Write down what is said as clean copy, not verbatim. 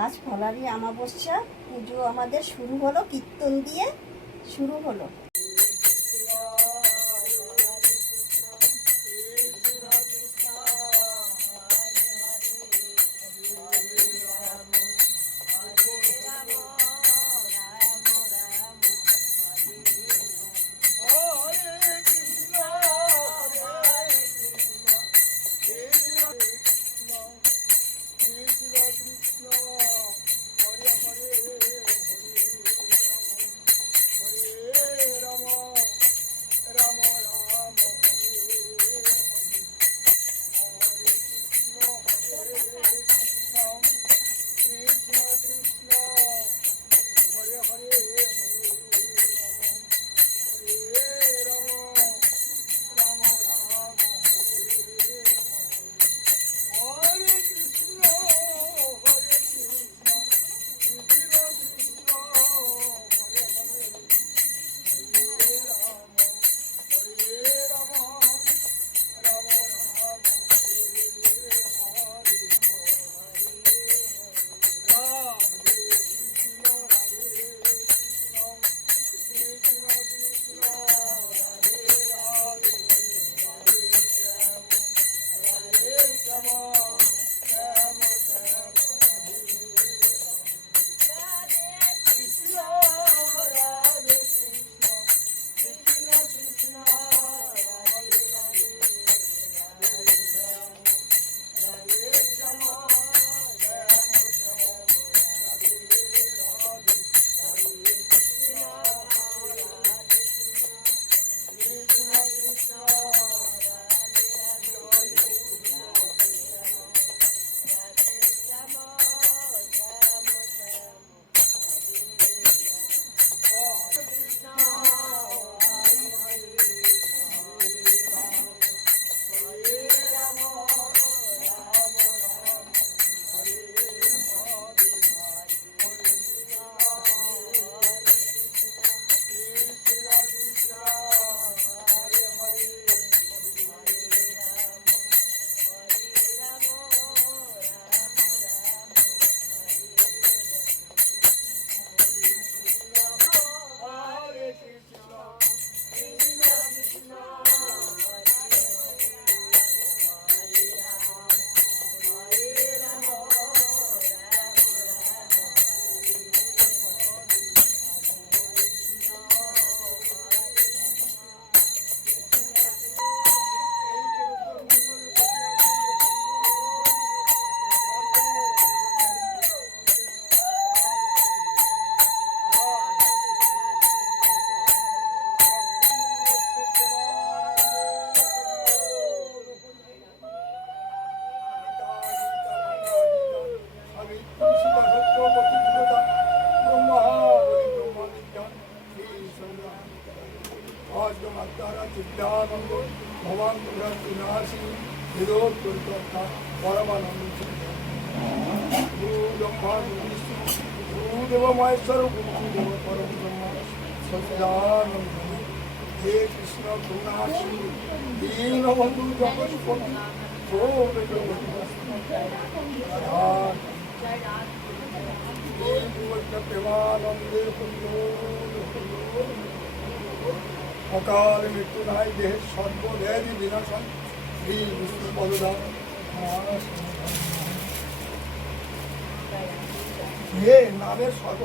আজ ফলারি অমাবস্যা পুজো আমাদের শুরু হলো, কীর্তন দিয়ে শুরু হলো। चित्तानंद भगवान विनाशी विरोध परमानंद गुरुदेव महेश्वर गुरुदेव परम ब्रह्म सच्चिदानंद हे कृष्ण करुणाशी दीन बंधु जगस्पति प्रेमानंदे অকাল মৃত্যু নাই দেহের সর্বব্যাধি বিনাশন শ্রী বিষ্ণু পদদান হে নামের সর্ব